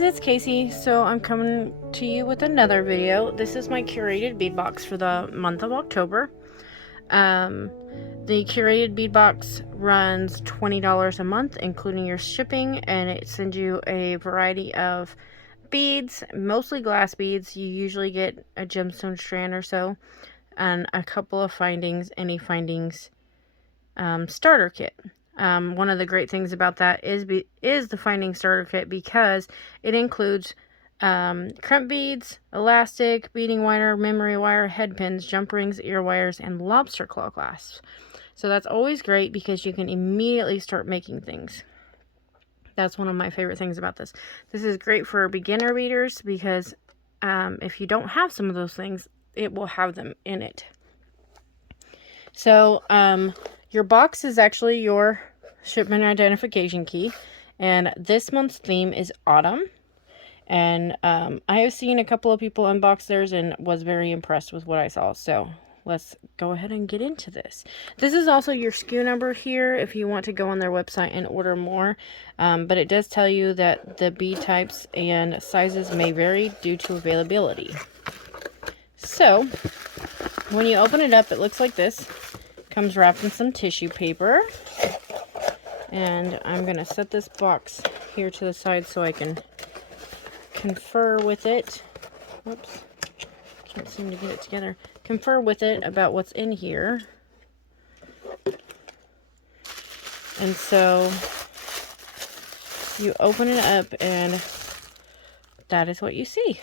guys, it's Casey. So I'm coming to you with another video. This is my curated bead box for the month of October. The curated bead box runs $20 a month, including your shipping, and it sends you a variety of beads, mostly glass beads. You usually get a gemstone strand or so, and a couple of findings, any findings starter kit. One of the great things about that is the finding starter kit, because it includes crimp beads, elastic, beading wire, memory wire, head pins, jump rings, ear wires, and lobster claw clasps. So that's always great because you can immediately start making things. That's one of my favorite things about this. This is great for beginner beaders because if you don't have some of those things, it will have them in it. So your box is actually your shipment identification key, and this month's theme is autumn. And I have seen a couple of people unbox theirs and was very impressed with what I saw. So let's go ahead and get into this. This is also your SKU number here if you want to go on their website and order more. But it does tell you that the bead types and sizes may vary due to availability. So when you open it up, it looks like this. Comes wrapped in some tissue paper. And I'm going to set this box here to the side so I can confer with it. Whoops. Can't seem to get it together. Confer with it about what's in here. And so you open it up and that is what you see.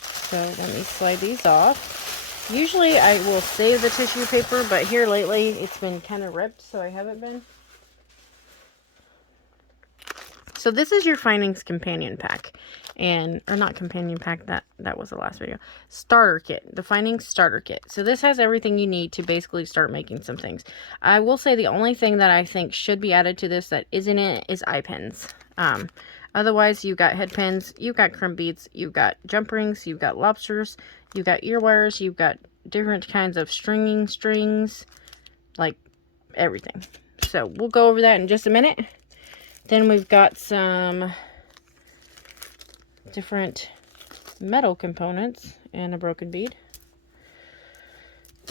So let me slide these off. Usually I will save the tissue paper, but here lately it's been kind of ripped, so I haven't been. So this is your findings companion pack, or not companion pack, that was the last video. Starter kit, the findings starter kit. So this has everything you need to basically start making some things. I will say the only thing that I think should be added to this that isn't in it is eye pins. Otherwise, you've got head pins, you've got crimp beads, you've got jump rings, you've got lobsters, you've got ear wires, you've got different kinds of stringing strings, like everything. So we'll go over that in just a minute. Then we've got some different metal components and a broken bead.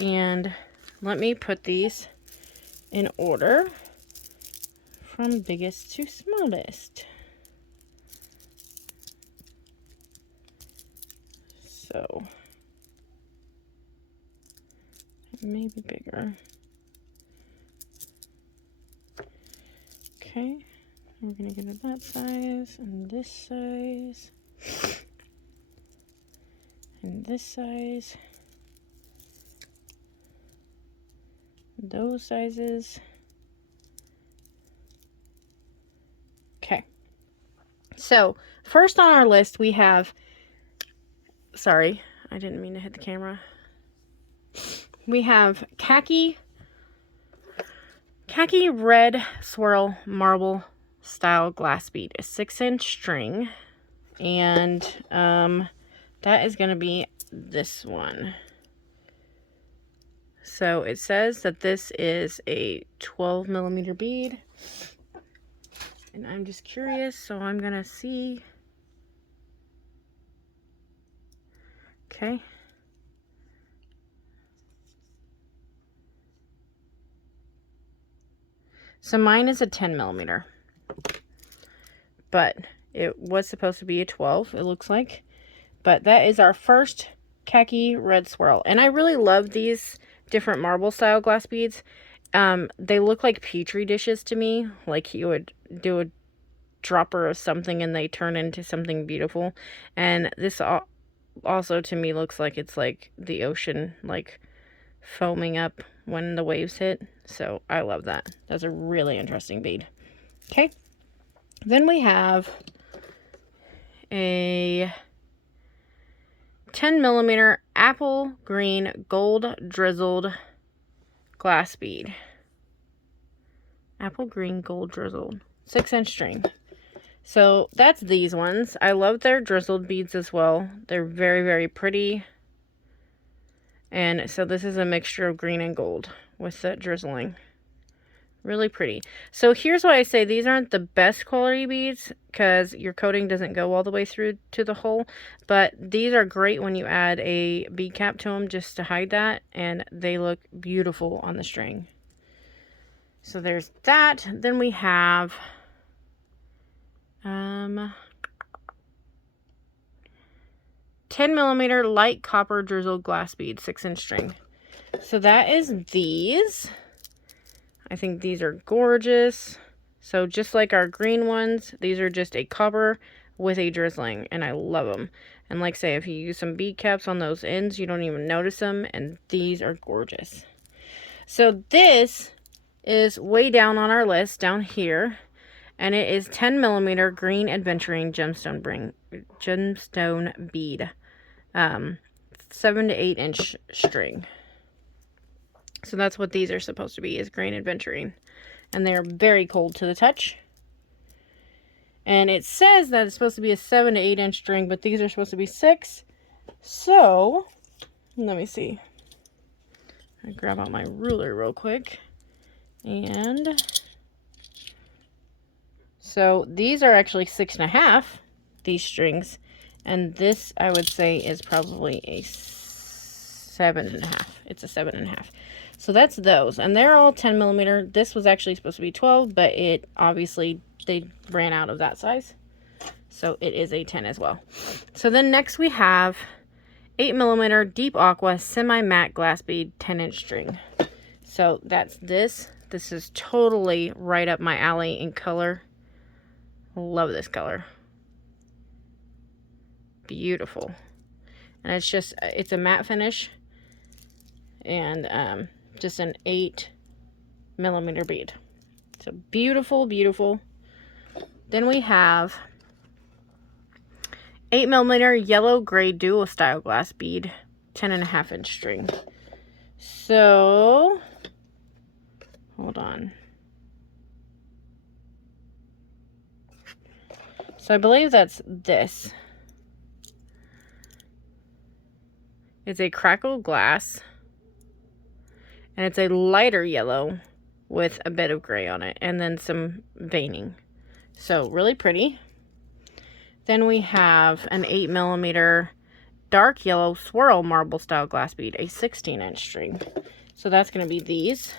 And let me put these in order from biggest to smallest. So maybe bigger. Okay. We're going to get it that size, and this size, and this size, those sizes. Okay. So, first on our list we have, sorry, I didn't mean to hit the camera. We have Khaki Red Swirl Marble Style glass bead, a 6-inch string, and that is going to be this one. So it says that this is a 12mm bead, and I'm just curious, so I'm going to see. Okay. So mine is a 10mm. But it was supposed to be a 12, it looks like. But that is our first Khaki Red Swirl. And I really love these different marble style glass beads. They look like petri dishes to me. Like you would do a dropper of something and they turn into something beautiful. And this also to me looks like it's like the ocean, like foaming up when the waves hit. So I love that. That's a really interesting bead. Okay. Then we have a 10mm apple green gold drizzled glass bead. Apple green gold drizzled. 6-inch string. So that's these ones. I love their drizzled beads as well. They're very, very pretty. And so this is a mixture of green and gold with the drizzling. Really pretty. So here's why I say these aren't the best quality beads, because your coating doesn't go all the way through to the hole. But these are great when you add a bead cap to them just to hide that. And they look beautiful on the string. So there's that. Then we have 10mm light copper drizzled glass bead, 6-inch string. So that is these. I think these are gorgeous. So just like our green ones, these are just a copper with a drizzling, and I love them. And like I say, if you use some bead caps on those ends, you don't even notice them, and these are gorgeous. So this is way down on our list, down here, and it is 10mm green adventuring gemstone bead, 7 to 8 inch string. So that's what these are supposed to be, is green adventuring. And they're very cold to the touch. And it says that it's supposed to be a 7 to 8 inch string, but these are supposed to be 6. So, let me see. I grab out my ruler real quick. And so these are actually 6.5, these strings. And this, I would say, is probably a 7.5. It's a 7.5. So that's those, and they're all 10mm. This was actually supposed to be 12, but it obviously, they ran out of that size. So it is a 10 as well. So then next we have 8mm deep aqua semi-matte glass bead 10-inch string. So that's this. This is totally right up my alley in color. Love this color. Beautiful. And it's a matte finish. And just an 8mm bead. So beautiful, beautiful. Then we have 8mm yellow gray dual style glass bead, 10.5-inch string. So, hold on. So I believe that's this. It's a Crackle Glass. And it's a lighter yellow with a bit of gray on it. And then some veining. So really pretty. Then we have an 8mm dark yellow swirl marble style glass bead. A 16-inch string. So that's going to be these.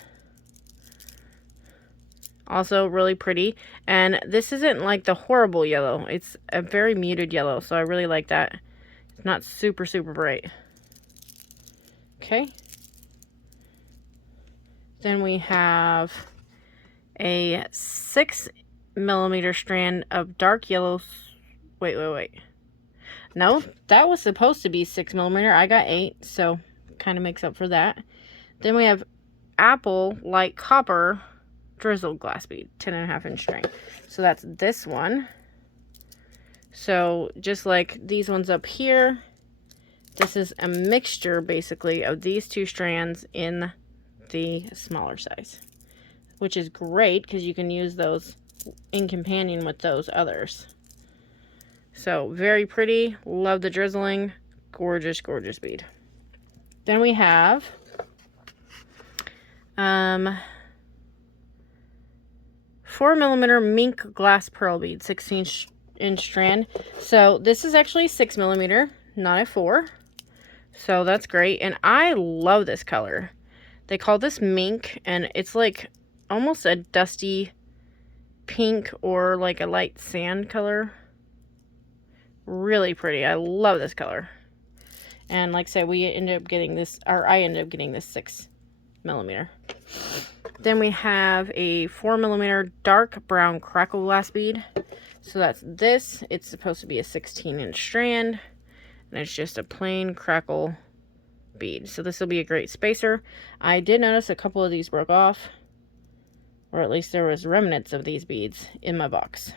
Also really pretty. And this isn't like the horrible yellow. It's a very muted yellow. So I really like that. It's not super, super bright. Okay. Then we have a 6mm strand of dark yellow. Wait. No, that was supposed to be 6mm. I got 8, so kind of makes up for that. Then we have apple light copper drizzled glass bead, 10.5-inch string. So that's this one. So just like these ones up here, this is a mixture basically of these two strands in the smaller size, which is great because you can use those in companion with those others. So very pretty. Love the drizzling. Gorgeous, gorgeous bead. Then we have 4mm Mink Glass pearl bead, 16-inch strand. So this is actually 6mm, not a 4. So that's great. And I love this color. They call this mink, and it's like almost a dusty pink or like a light sand color. Really pretty. I love this color. And like I said, we ended up getting this, or I ended up getting this 6mm. Then we have a 4mm dark brown Crackle Glass bead. So that's this. It's supposed to be a 16-inch strand. And it's just a plain crackle bead. So this will be a great spacer. I did notice a couple of these broke off. Or at least there was remnants of these beads in my box.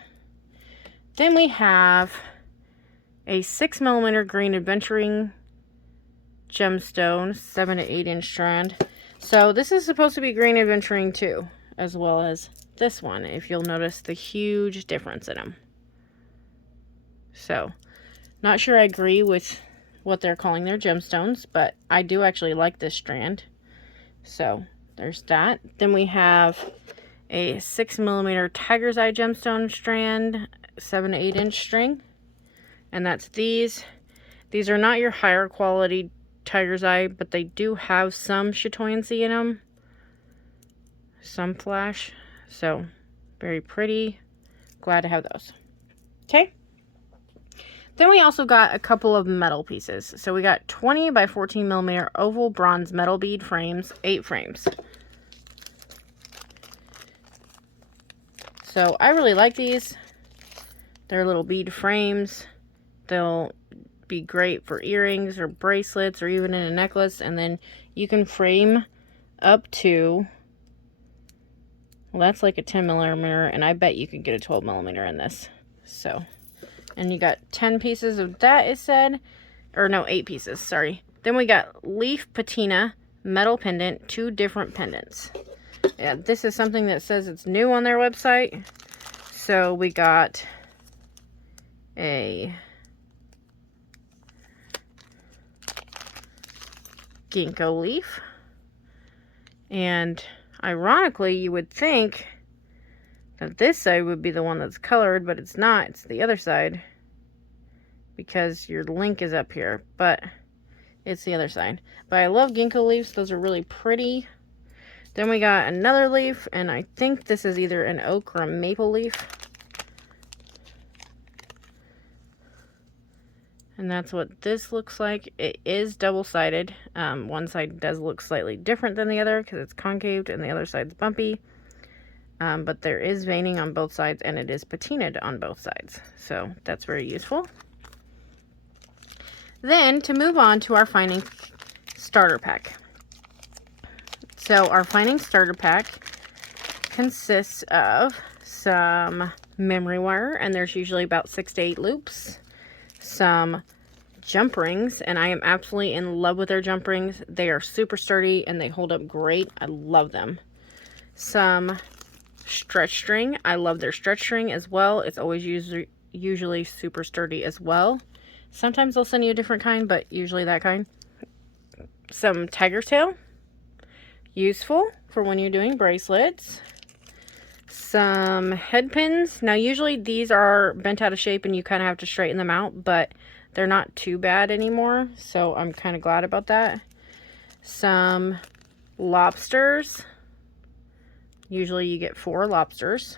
Then we have a 6mm green adventuring gemstone, 7 to 8-inch strand. So this is supposed to be green adventuring too, as well as this one, if you'll notice the huge difference in them. So, not sure I agree with what they're calling their gemstones, but I do actually like this strand. So, there's that. Then we have a 6mm tiger's eye gemstone strand, 7 to 8 inch string, and that's these. These are not your higher quality tiger's eye, but they do have some chatoyancy in them, some flash, so very pretty. Glad to have those. Okay. Then we also got a couple of metal pieces. So we got 20 by 14mm oval bronze metal bead frames, 8 frames. So I really like these. They're little bead frames. They'll be great for earrings or bracelets or even in a necklace. And then you can frame up to, well, that's like a 10mm, and I bet you could get a 12mm in this. So, and you got 10 pieces of that, it said, or no, 8 pieces, sorry. Then we got leaf patina metal pendant, 2 different pendants. Yeah, this is something that says it's new on their website. So we got a ginkgo leaf, and ironically you would think that this side would be the one that's colored, but it's not. It's the other side because your link is up here, but it's the other side. But I love ginkgo leaves. Those are really pretty. Then we got another leaf, and I think this is either an oak or a maple leaf. And that's what this looks like. It is double-sided. One side does look slightly different than the other because it's concaved and the other side's bumpy. But there is veining on both sides, and it is patinaed on both sides. So that's very useful. Then to move on to our finding starter pack. So our finding starter pack consists of some memory wire, and there's usually about 6 to 8 loops. Some jump rings, and I am absolutely in love with their jump rings. They are super sturdy and they hold up great. I love them. Some stretch string. I love their stretch string as well. It's always usually super sturdy as well. Sometimes they'll send you a different kind, but usually that kind. Some tiger's tail. Useful for when you're doing bracelets. Some head pins. Now usually these are bent out of shape and you kind of have to straighten them out, but they're not too bad anymore, so I'm kind of glad about that. Some lobsters. Usually you get 4 lobsters.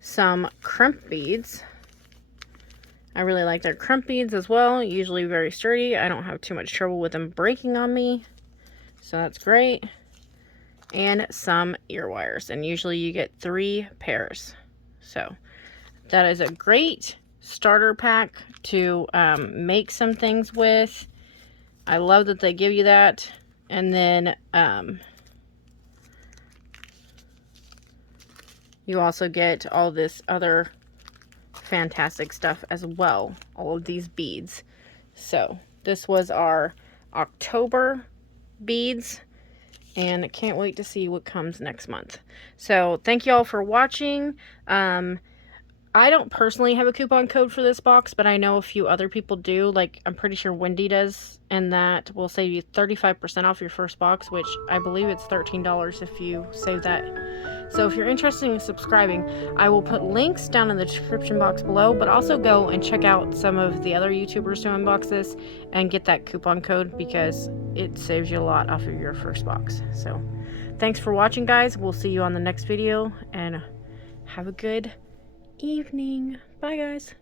Some crimp beads. I really like their crimp beads as well. Usually very sturdy. I don't have too much trouble with them breaking on me, so that's great. And some ear wires, and usually you get 3 pairs. So that is a great starter pack to make some things with. I love that they give you that. And then you also get all this other fantastic stuff as well, all of these beads. So this was our October beads, and I can't wait to see what comes next month. So thank you all for watching. I don't personally have a coupon code for this box, but I know a few other people do. Like, I'm pretty sure Wendy does, and that will save you 35% off your first box, which I believe it's $13 if you save that. So if you're interested in subscribing, I will put links down in the description box below, but also go and check out some of the other YouTubers who unbox this and get that coupon code because it saves you a lot off of your first box. So thanks for watching, guys. We'll see you on the next video, and have a good evening. Bye, guys.